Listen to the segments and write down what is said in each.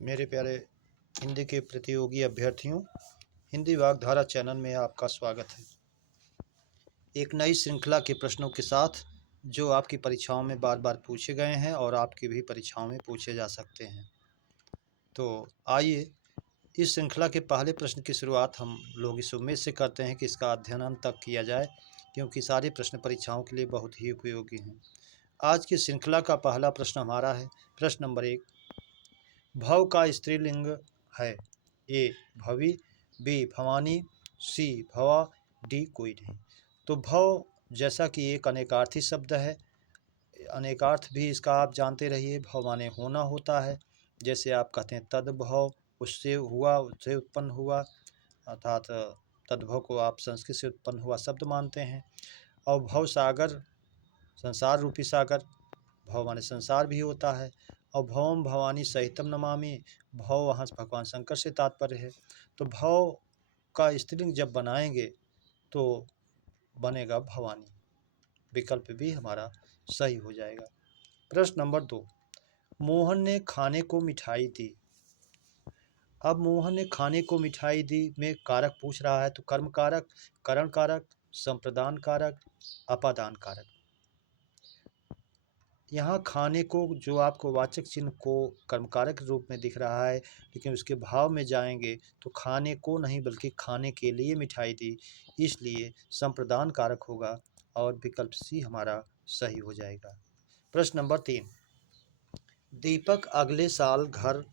मेरे प्यारे हिंदी के प्रतियोगी अभ्यर्थियों, हिंदी वाग्धारा चैनल में आपका स्वागत है। एक नई श्रृंखला के प्रश्नों के साथ जो आपकी परीक्षाओं में बार बार पूछे गए हैं और आपकी भी परीक्षाओं में पूछे जा सकते हैं। तो आइए इस श्रृंखला के पहले प्रश्न की शुरुआत हम लोग इस उम्मीद से करते हैं कि इसका अध्ययन अंत तक किया जाए, क्योंकि सारे प्रश्न परीक्षाओं के लिए बहुत ही उपयोगी हैं। आज की श्रृंखला का पहला प्रश्न हमारा है। प्रश्न नंबर 1, भव का स्त्रीलिंग है? ए भवी, बी भवानी, सी भवा, डी कोई नहीं। तो भव जैसा कि एक अनेकार्थी शब्द है, अनेकार्थ भी इसका आप जानते रहिए। भव माने होना होता है, जैसे आप कहते हैं तद्भव, उससे हुआ, उससे उत्पन्न हुआ, अर्थात तद्भव को आप संस्कृत से उत्पन्न हुआ शब्द मानते हैं। और भव सागर, संसार रूपी सागर, भव माने संसार भी होता है। और भवम भवानी सहितम नमामि, भव वहाँ भगवान शंकर से तात्पर्य है। तो भव का स्त्रीलिंग जब बनाएंगे तो बनेगा भवानी। विकल्प भी हमारा सही हो जाएगा। प्रश्न नंबर 2, मोहन ने खाने को मिठाई दी। अब मोहन ने खाने को मिठाई दी में कारक पूछ रहा है, तो कर्म कारक, करण कारक, संप्रदान कारक, अपादान कारक। यहाँ खाने को जो आपको वाचक चिन्ह को कर्मकारक रूप में दिख रहा है, लेकिन उसके भाव में जाएंगे तो खाने को नहीं बल्कि खाने के लिए मिठाई दी, इसलिए संप्रदान कारक होगा और विकल्प सी हमारा सही हो जाएगा। प्रश्न नंबर 3, दीपक अगले साल घर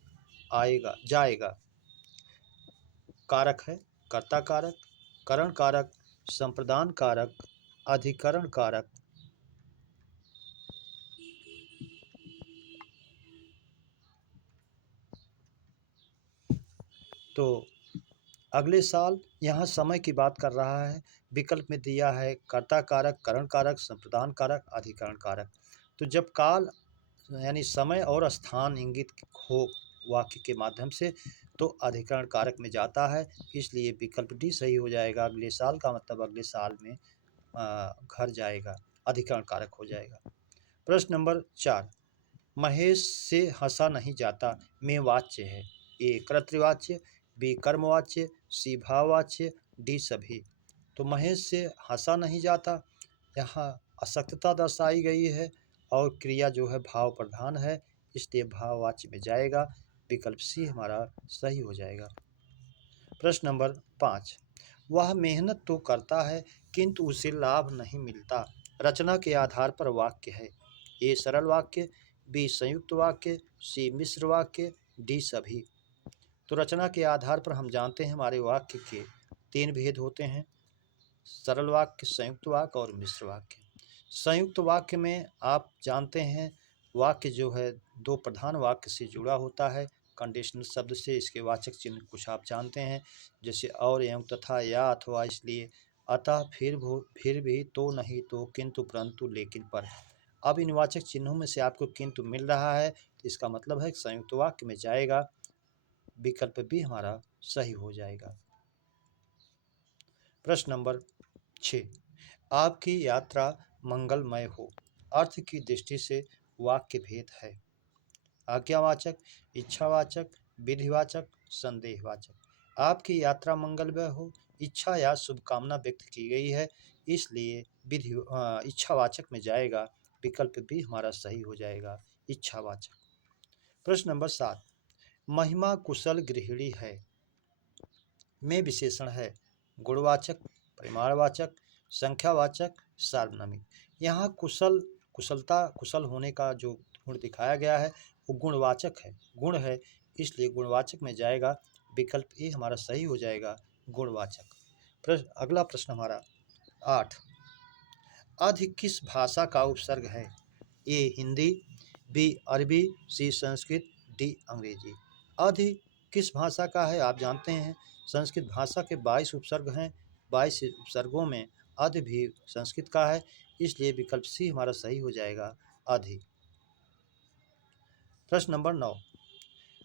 आएगा जाएगा। कारक है कर्ता कारक, करण कारक, संप्रदान कारक, अधिकरण कारक। तो अगले साल यहाँ समय की बात कर रहा है। विकल्प में दिया है कर्ता कारक, करण कारक, संप्रदान कारक, अधिकरण कारक। तो जब काल यानी समय और स्थान इंगित हो वाक्य के माध्यम से, तो अधिकरण कारक में जाता है, इसलिए विकल्प डी सही हो जाएगा। अगले साल का मतलब अगले साल में घर जाएगा, अधिकरण कारक हो जाएगा। प्रश्न नंबर 4, महेश से हंसा नहीं जाता में वाच्य है। ए कर्तृवाच्य, बी कर्मवाच्य, सी भाववाच्य, डी सभी। तो महेश से हंसा नहीं जाता, यहाँ असक्तता दर्शाई गई है और क्रिया जो है भाव प्रधान है, इसलिए भाववाच्य में जाएगा। विकल्प सी हमारा सही हो जाएगा। प्रश्न नंबर 5, वह मेहनत तो करता है किंतु उसे लाभ नहीं मिलता। रचना के आधार पर वाक्य है। ए सरल वाक्य, बी संयुक्त वाक्य, सी मिश्र वाक्य, डी सभी। तो रचना के आधार पर हम जानते हैं हमारे वाक्य के 3 भेद होते हैं, सरल वाक्य, संयुक्त वाक्य और मिश्र वाक्य। संयुक्त वाक्य में आप जानते हैं वाक्य जो है 2 प्रधान वाक्य से जुड़ा होता है, कंडीशनल शब्द से। इसके वाचक चिन्ह कुछ आप जानते हैं, जैसे और, एवं, तथा, या, अथवा, इसलिए, अतः, फिर भी, तो, नहीं तो, किंतु, परंतु, लेकिन, पर। अब इन वाचक चिन्हों में से आपको किंतु मिल रहा है, तो इसका मतलब है संयुक्त वाक्य में जाएगा। विकल्प भी हमारा सही हो जाएगा। प्रश्न नंबर 6, आपकी यात्रा मंगलमय हो। अर्थ की दृष्टि से वाक्य भेद है। आज्ञावाचक, इच्छावाचक, विधिवाचक, संदेहवाचक। आपकी यात्रा मंगलमय हो, इच्छा या शुभकामना व्यक्त की गई है, इसलिए इच्छावाचक में जाएगा। विकल्प भी हमारा सही हो जाएगा, इच्छावाचक। प्रश्न नंबर 7, महिमा कुशल गृहिणी है में विशेषण है। गुणवाचक, परिमाणवाचक, संख्यावाचक, सार्वनामिक। यहाँ कुशलता, कुशल होने का जो गुण दिखाया गया है वो गुणवाचक है, गुण है, इसलिए गुणवाचक में जाएगा। विकल्प ए हमारा सही हो जाएगा, गुणवाचक। अगला प्रश्न हमारा 8, अधि किस भाषा का उपसर्ग है? ए हिंदी, बी अरबी, सी संस्कृत, डी अंग्रेजी। अधि किस भाषा का है? आप जानते हैं संस्कृत भाषा के 22 उपसर्ग हैं, 22 उपसर्गों में अधि भी संस्कृत का है, इसलिए विकल्प सी हमारा सही हो जाएगा, अधि। प्रश्न नंबर 9,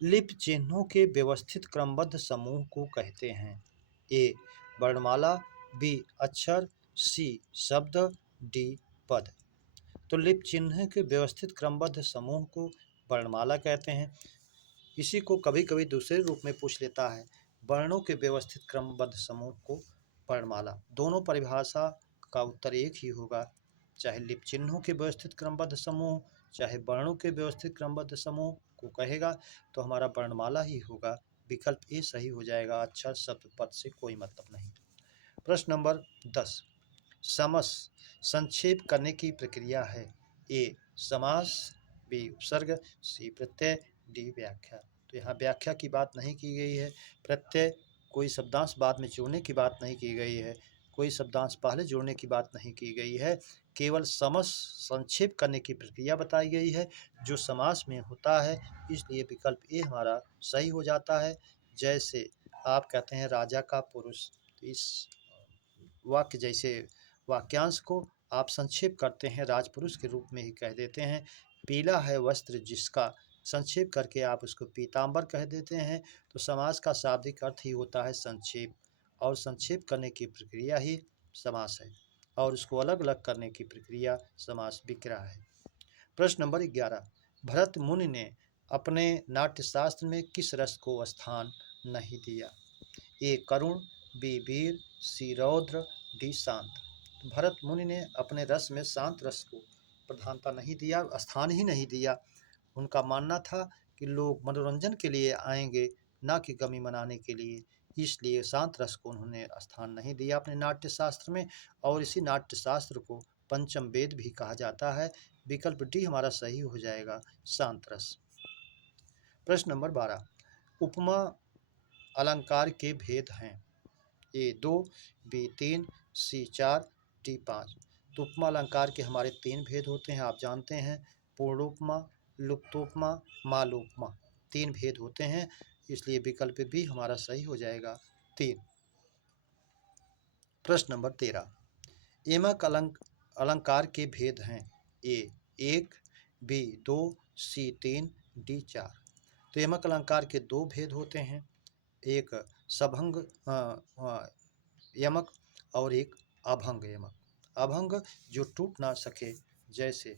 लिपि चिन्हों के व्यवस्थित क्रमबद्ध समूह को कहते हैं। ए वर्णमाला, बी अक्षर, सी शब्द, डी पद। तो लिपि चिन्ह के व्यवस्थित क्रमबद्ध समूह को वर्णमाला कहते हैं। इसी को कभी कभी दूसरे रूप में पूछ लेता है। वर्णों के व्यवस्थित क्रमबद्ध समूह को वर्णमाला। दोनों परिभाषा का उत्तर एक ही होगा, चाहे लिपि चिन्हों के व्यवस्थित क्रमबद्ध समूह चाहे वर्णों के व्यवस्थित क्रमबद्ध समूह को कहेगा तो हमारा वर्णमाला ही होगा। विकल्प ए सही हो जाएगा। अक्षर शब्द पद से कोई मतलब नहीं। प्रश्न नंबर 10। समस संक्षेप करने की प्रक्रिया है। ए समास, बी उपसर्ग, सी प्रत्यय, डी व्याख्या। तो यहाँ व्याख्या की बात नहीं की गई है। प्रत्यय कोई शब्दांश बाद में जोड़ने की बात नहीं की गई है, कोई शब्दांश पहले जोड़ने की बात नहीं की गई है। केवल समस संक्षेप करने की प्रक्रिया बताई गई है जो समास में होता है, इसलिए विकल्प ए हमारा सही हो जाता है। जैसे आप कहते हैं राजा का पुरुष, तो इस वाक्य जैसे वाक्यांश को आप संक्षेप करते हैं राजपुरुष के रूप में ही कह देते हैं। पीला है वस्त्र जिसका, संक्षेप करके आप उसको पीतांबर कह देते हैं। तो समास का शाब्दिक अर्थ ही होता है संक्षेप, और संक्षेप करने की प्रक्रिया ही समास है, और उसको अलग अलग करने की प्रक्रिया समास विग्रह है। प्रश्न नंबर 11। भरत मुनि ने अपने नाट्यशास्त्र में किस रस को स्थान नहीं दिया। ए करुण, बी वीर, सी रौद्र, डी शांत। भरत मुनि ने अपने रस में शांत रस को प्रधानता नहीं दिया, स्थान ही नहीं दिया। उनका मानना था कि लोग मनोरंजन के लिए आएंगे, ना कि गमी मनाने के लिए, इसलिए शांत रस को उन्होंने स्थान नहीं दिया अपने नाट्यशास्त्र में, और इसी नाट्यशास्त्र को पंचम वेद भी कहा जाता है। विकल्प डी हमारा सही हो जाएगा, शांत रस। प्रश्न नंबर 12। उपमा अलंकार के भेद हैं। ए 2, बी 3, सी 4, डी 5। तो उपमा अलंकार के हमारे 3 भेद होते हैं, आप जानते हैं। पूर्णोपमा, लुप्तोपमा, मालोपमा, 3 भेद होते हैं, इसलिए विकल्प भी हमारा सही हो जाएगा 3। प्रश्न नंबर 13। एमक अलंकार के भेद हैं। ए 1, बी 2, सी 3, डी 4। तो एमक अलंकार के 2 भेद होते हैं, एक सभंग यमक और एक अभंग यमक। अभंग जो टूट ना सके, जैसे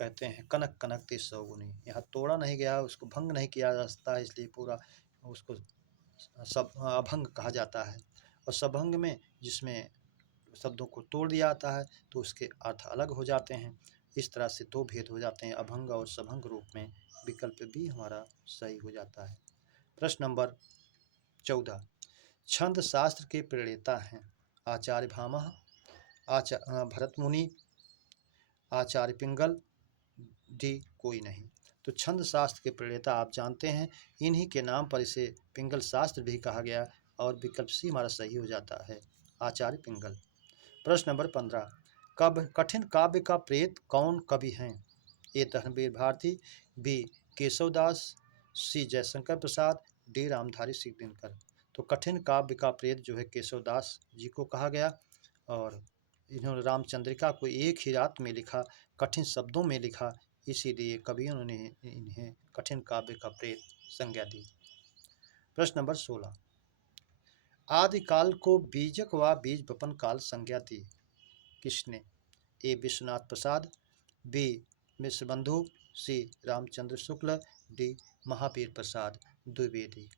कहते हैं कनक कनक ते सौगुनी, यहाँ तोड़ा नहीं गया, उसको भंग नहीं किया जा सकता, इसलिए पूरा उसको सब अभंग कहा जाता है। और सभंग में जिसमें शब्दों को तोड़ दिया जाता है तो उसके अर्थ अलग हो जाते हैं। इस तरह से 2 भेद हो जाते हैं, अभंग और सभंग रूप में। विकल्प भी हमारा सही हो जाता है। प्रश्न नंबर 14। छंद शास्त्र के प्रणेता हैं। आचार्य भामह, भरत मुनि, आचार्य पिंगल, डी कोई नहीं। तो छंद शास्त्र के प्रणेता आप जानते हैं, इन्हीं के नाम पर इसे पिंगल शास्त्र भी कहा गया, और विकल्प सी हमारा सही हो जाता है, आचार्य पिंगल। प्रश्न नंबर 15। कठिन काव्य का प्रेत कौन कवि हैं। ए धर्मवीर भारती, बी केशवदास, सी जयशंकर प्रसाद, डी रामधारी सिंह दिनकर। तो कठिन काव्य का प्रेत जो है केशवदास जी को कहा गया, और इन्होंने रामचंद्रिका को एक ही रात में लिखा, कठिन शब्दों में लिखा, इसीलिए कवियों ने इन्हें कठिन काव्य का प्रेत संज्ञा दी। प्रश्न नंबर 16। आदिकाल को बीजक व बीज वपन काल संज्ञा दी किसने। ए विश्वनाथ प्रसाद, बी मिश्रबंधु, सी रामचंद्र शुक्ल, डी महावीर प्रसाद द्विवेदी।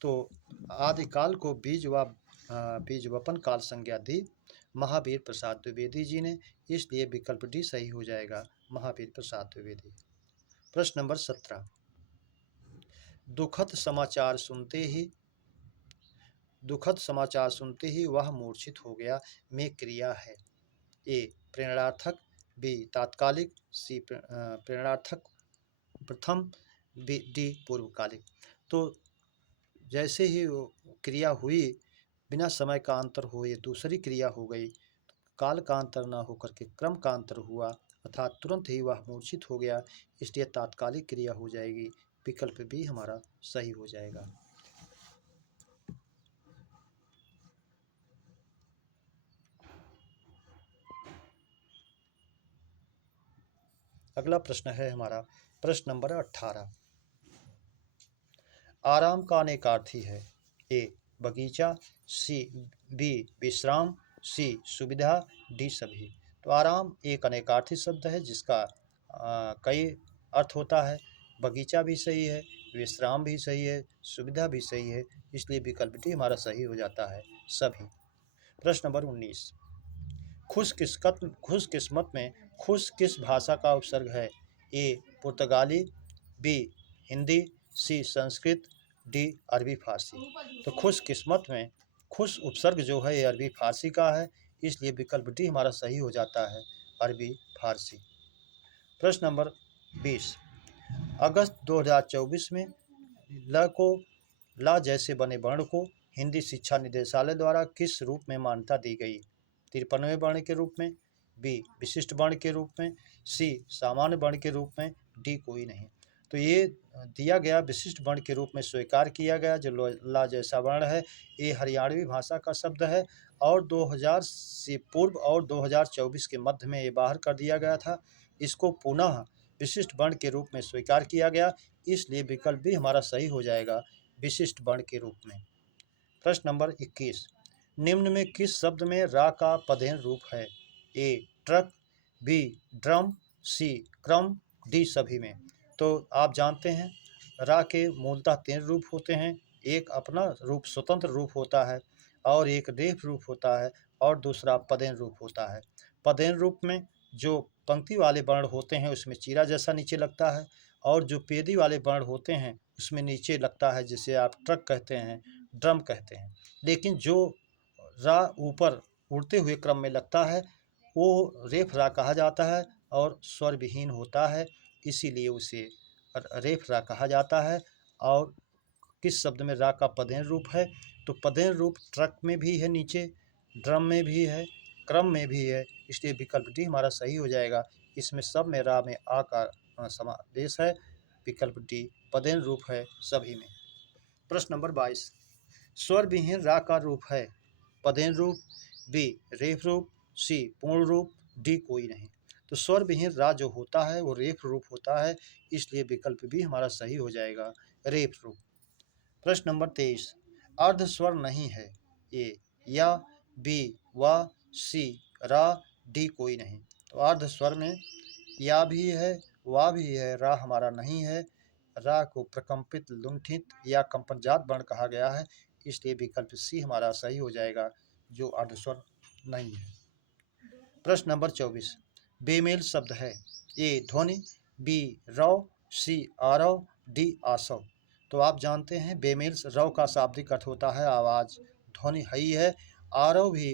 तो आदिकाल को बीज व बीज वपन काल संज्ञा दी महावीर प्रसाद द्विवेदी जी ने, इसलिए विकल्प डी सही हो जाएगा, महावीर प्रसाद द्विवेदी। प्रश्न नंबर 17। दुखद समाचार सुनते ही वह मूर्छित हो गया में क्रिया है। ए प्रेरणार्थक, बी तात्कालिक, सी प्रेरणार्थक प्रथम, बी डी पूर्वकालिक। तो जैसे ही क्रिया हुई, बिना समय का अंतर हो, ये दूसरी क्रिया हो गई, काल का अंतर न होकर के क्रम का अंतर हुआ, अर्थात तुरंत ही वह मूर्छित हो गया, इसलिए तात्कालिक क्रिया हो जाएगी। विकल्प भी हमारा सही हो जाएगा। अगला प्रश्न है हमारा प्रश्न नंबर 18। आराम का अनेकार्थी है। ए बगीचा, सी बी विश्राम, सी सुविधा, डी सभी। तो आराम एक अनेकार्थी शब्द है जिसका कई अर्थ होता है। बगीचा भी सही है, विश्राम भी सही है, सुविधा भी सही है, इसलिए विकल्प डी हमारा सही हो जाता है सभी। प्रश्न नंबर 19, खुशकिस्मत में खुश किस भाषा का उपसर्ग है? ए पुर्तगाली, बी हिंदी, सी संस्कृत, डी अरबी फारसी। तो खुशकिस्मत में खुश उपसर्ग जो है ये अरबी फारसी का है, इसलिए विकल्प डी हमारा सही हो जाता है अरबी फारसी। प्रश्न नंबर 20, अगस्त 2024 में ला जैसे बने वर्ण को हिंदी शिक्षा निदेशालय द्वारा किस रूप में मान्यता दी गई? 53वें वर्ण के रूप में, बी विशिष्ट वर्ण के रूप में, सी सामान्य वर्ण के रूप में, डी कोई नहीं। तो ये दिया गया विशिष्ट वर्ण के रूप में स्वीकार किया गया। जो ला जैसा वर्ण है ये हरियाणवी भाषा का शब्द है और 2000 से पूर्व और 2024 के मध्य में ये बाहर कर दिया गया था। इसको पुनः विशिष्ट वर्ण के रूप में स्वीकार किया गया, इसलिए विकल्प भी हमारा सही हो जाएगा विशिष्ट वर्ण के रूप में। प्रश्न नंबर 21, निम्न में किस शब्द में रा का पदेन रूप है? ए ट्रक, बी ड्रम, सी क्रम, डी सभी में। तो आप जानते हैं रा के मूलतः 3 रूप होते हैं, एक अपना रूप स्वतंत्र रूप होता है और एक रेफ रूप होता है और दूसरा पदेन रूप होता है। पदेन रूप में जो पंक्ति वाले वर्ण होते हैं उसमें चीरा जैसा नीचे लगता है और जो पेदी वाले वर्ण होते हैं उसमें नीचे लगता है, जिसे आप ट्रक कहते हैं, ड्रम कहते हैं। लेकिन जो रा ऊपर उड़ते हुए क्रम में लगता है वो रेफ रा कहा जाता है और स्वर विहीन होता है, इसीलिए उसे रेफ रा कहा जाता है। और किस शब्द में रा का पदेन रूप है? तो पदेन रूप ट्रक में भी है, नीचे ड्रम में भी है, क्रम में भी है, इसलिए विकल्प डी हमारा सही हो जाएगा। इसमें सब में रा में आ का समावेश है, विकल्प डी पदेन रूप है सभी में। प्रश्न नंबर 22, स्वर विहीन रा का रूप है? पदेन रूप, बी रेफ रूप, सी पूर्ण रूप, डी कोई नहीं। तो स्वर विहीन रा जो होता है वो रेफ रूप होता है, इसलिए विकल्प भी हमारा सही हो जाएगा रेफ रूप। प्रश्न नंबर 23, अर्ध स्वर नहीं है? ए या, बी वा, सी रा, डी कोई नहीं। तो अर्ध स्वर में या भी है, वा भी है, रा हमारा नहीं है। रा को प्रकंपित, लुंठित या कंपनजात वर्ण कहा गया है, इसलिए विकल्प सी हमारा सही हो जाएगा जो अर्धस्वर नहीं है। प्रश्न नंबर 24, बेमेल शब्द है? ए ध्वनि, बी रव, सी आरव, डी आसव। तो आप जानते हैं बेमेल रव का शाब्दिक अर्थ होता है आवाज़, ध्वनि हई है, आरव भी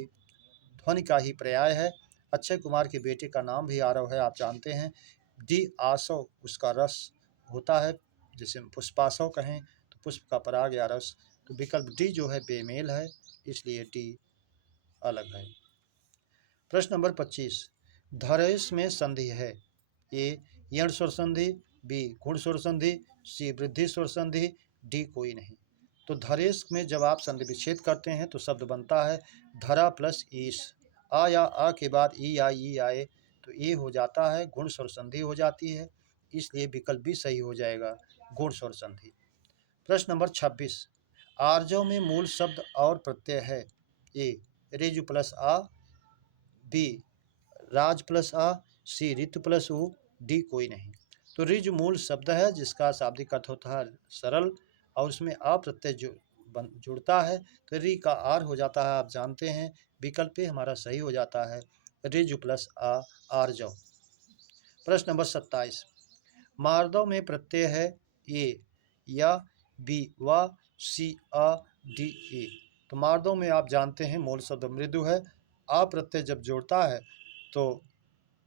ध्वनि का ही पर्याय है। अक्षय कुमार के बेटे का नाम भी आरव है, आप जानते हैं। डी आसव उसका रस होता है, जैसे पुष्पासव कहें तो पुष्प का पराग या रस। तो विकल्प डी जो है बेमेल है, इसलिए डी अलग है। प्रश्न नंबर 25, धरेश में संधि है? ए यण स्वर संधि, बी गुण स्वर संधि, सी वृद्धि स्वर संधि, डी कोई नहीं। तो धरेश में जब आप संधि विच्छेद करते हैं तो शब्द बनता है धरा प्लस ईश। आ या आ के बाद ई या ई आए तो ये हो जाता है गुण स्वर संधि हो जाती है, इसलिए विकल्प भी सही हो जाएगा गुण स्वर संधि। प्रश्न नंबर 26, आर्जव में मूल शब्द और प्रत्यय है? ए रेजु प्लस आ, बी राज प्लस आ, सी ऋतु प्लस उ, डी कोई नहीं। तो रिज मूल शब्द है जिसका शाब्दिक अर्थ होता है सरल और उसमें आ प्रत्यय जुड़ता है, तो री का आर हो जाता है, आप जानते हैं। विकल्प हमारा सही हो जाता है रिज प्लस आ, आर्जव। प्रश्न नंबर 27, मार्दव में प्रत्यय है? ए या, बी वा, सी आ, डी ए। तो मार्दव में आप जानते हैं मूल शब्द मृदु है, आ प्रत्यय जब जोड़ता है तो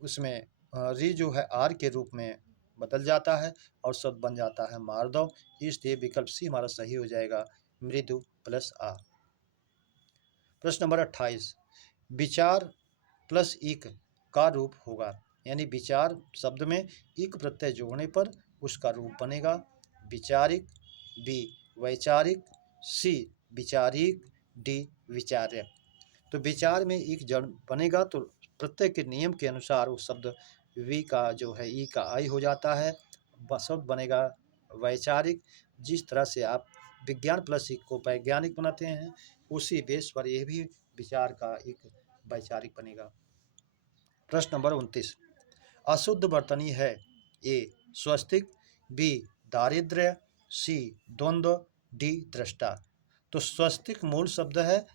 उसमें री जो है आर के रूप में बदल जाता है और शब्द बन जाता है मार्दव, इसलिए विकल्प सी हमारा सही हो जाएगा मृदु प्लस आ। प्रश्न नंबर 28, विचार प्लस इक का रूप होगा? यानी विचार शब्द में इक प्रत्यय जोड़ने पर उसका रूप बनेगा विचारिक, बी वैचारिक, सी विचारिक, डी विचार्य। तो विचार में एक जड़ बनेगा तो प्रत्यय के नियम के अनुसार वो शब्द वी का जो है ई का आई हो जाता है, शब्द बनेगा वैचारिक। जिस तरह से आप विज्ञान प्लस इक को वैज्ञानिक बनाते हैं उसी बेस पर यह भी विचार का एक वैचारिक बनेगा। प्रश्न नंबर 29, अशुद्ध वर्तनी है? ए स्वस्तिक, बी दारिद्र्य, सी द्वंद्व, डी दृष्टा। तो स्वस्तिक मूल शब्द है,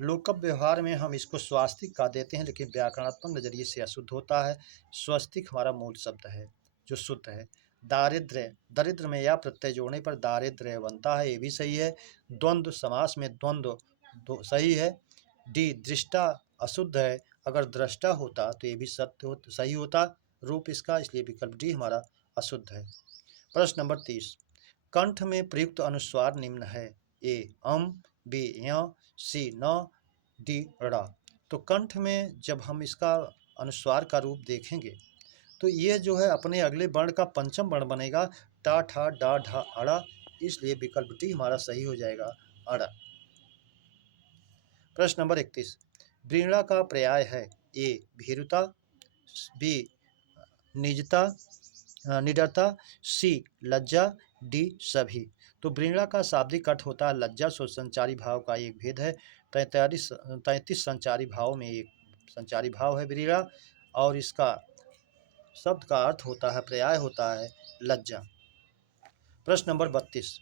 लोक व्यवहार में हम इसको स्वास्तिक कह देते हैं, लेकिन व्याकरणात्मक नजरिए से अशुद्ध होता है। स्वस्तिक हमारा मूल शब्द है जो शुद्ध है। दारिद्र्य, दरिद्र में या प्रत्यय जोड़ने पर दारिद्र्य बनता है, ये भी सही है। द्वंद्व, समास में द्वंद्व सही है। डी दृष्टा अशुद्ध है, अगर दृष्टा होता तो ये भी सही होता रूप इसका, इसलिए विकल्प डी हमारा अशुद्ध है। प्रश्न नंबर 30, कंठ में प्रयुक्त अनुस्वार निम्न है। ए अम, बी य, सी न, डी ड़ा। तो कंठ में जब हम इसका अनुस्वार का रूप देखेंगे तो ये जो है अपने अगले वर्ण का पंचम वर्ण बनेगा, टा ठा डा ढा अड़ा, इसलिए विकल्प डी हमारा सही हो जाएगा, अड़ा। प्रश्न नंबर 31, वृणा का पर्याय है। ए भीरुता, बी निजता निडरता, सी लज्जा, डी सभी। तो वृणा का शाब्दिक अर्थ होता है लज्जा, सो संचारी भाव का एक भेद है। 33 संचारी भाव में एक संचारी भाव है वृणा, और इसका शब्द का अर्थ होता है, पर्याय होता है लज्जा। प्रश्न नंबर 32,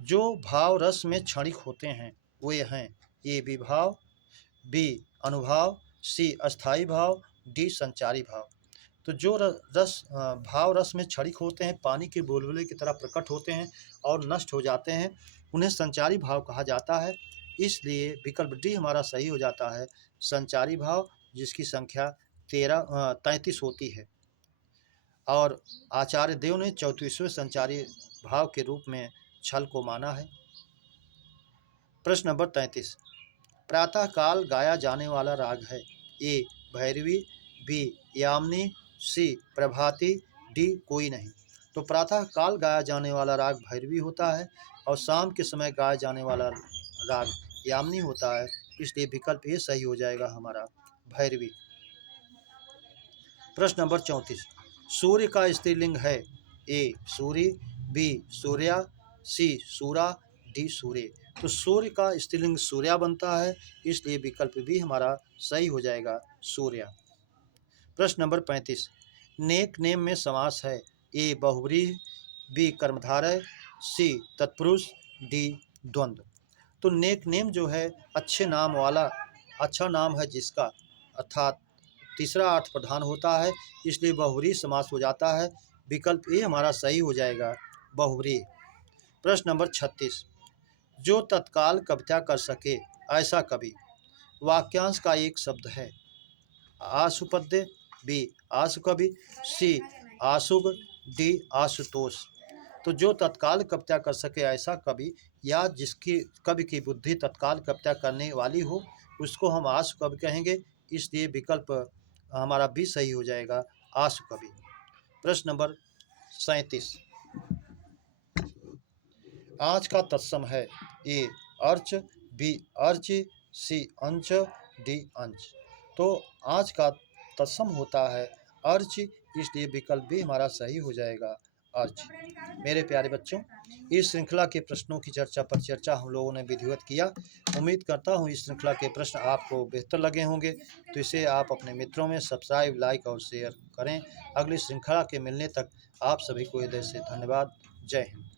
जो भाव रस में क्षणिक होते हैं वे हैं। ए विभाव, बी अनुभाव, सी अस्थाई भाव, डी संचारी भाव। तो जो भाव रस में क्षणिक होते हैं, पानी के बुलबुले की तरह प्रकट होते हैं और नष्ट हो जाते हैं, उन्हें संचारी भाव कहा जाता है, इसलिए विकल्प डी हमारा सही हो जाता है, संचारी भाव, जिसकी संख्या 33 होती है। और आचार्य देव ने 34वें संचारी भाव के रूप में छल को माना है। प्रश्न नंबर 33, प्रातः काल गाया जाने वाला राग है। ए भैरवी, बी यामिनी, सी प्रभाती, डी कोई नहीं। तो प्रातः काल गाया जाने वाला राग भैरवी होता है और शाम के समय गाया जाने वाला राग यामिनी होता है, इसलिए विकल्प ये सही हो जाएगा हमारा, भैरवी। प्रश्न नंबर 34, सूर्य का स्त्रीलिंग है। ए सूरी, बी सूर्या, सी सूरा, डी सूर्य। तो सूर्य का स्त्रीलिंग सूर्या बनता है, इसलिए विकल्प भी हमारा सही हो जाएगा, सूर्या। प्रश्न नंबर 35, नेक नेम में समास है। ए बहुव्रीहि, बी कर्मधारय, सी तत्पुरुष, डी द्वंद्व। तो नेक नेम जो है अच्छे नाम वाला, अच्छा नाम है जिसका, अर्थात तीसरा अर्थ प्रधान होता है, इसलिए बहुव्रीहि समास हो जाता है, विकल्प ए हमारा सही हो जाएगा, बहुव्रीहि। प्रश्न नंबर 36, जो तत्काल कविता कर सके ऐसा कवि। वाक्यांश का एक शब्द है। आशुपद्य, बी आशुकवि, सी आशुग, डी आशुतोष। तो जो तत्काल कविता कर सके ऐसा कवि, या जिसकी कवि की बुद्धि तत्काल कविता करने वाली हो, उसको हम आशुकवि कहेंगे, इसलिए विकल्प हमारा भी सही हो जाएगा, आशुकवि। प्रश्न नंबर 37, आँच का तत्सम है। ए अर्च, बी अर्च, सी अंच, डी अंच। तो आँच का तत्सम होता है अर्च, इसलिए विकल्प भी हमारा सही हो जाएगा, अर्च। मेरे प्यारे बच्चों, इस श्रृंखला के प्रश्नों की चर्चा हम लोगों ने विधिवत किया। उम्मीद करता हूँ इस श्रृंखला के प्रश्न आपको बेहतर लगे होंगे, तो इसे आप अपने मित्रों में सब्सक्राइब, लाइक और शेयर करें। अगली श्रृंखला के मिलने तक आप सभी को हृदय से धन्यवाद। जय हिंद।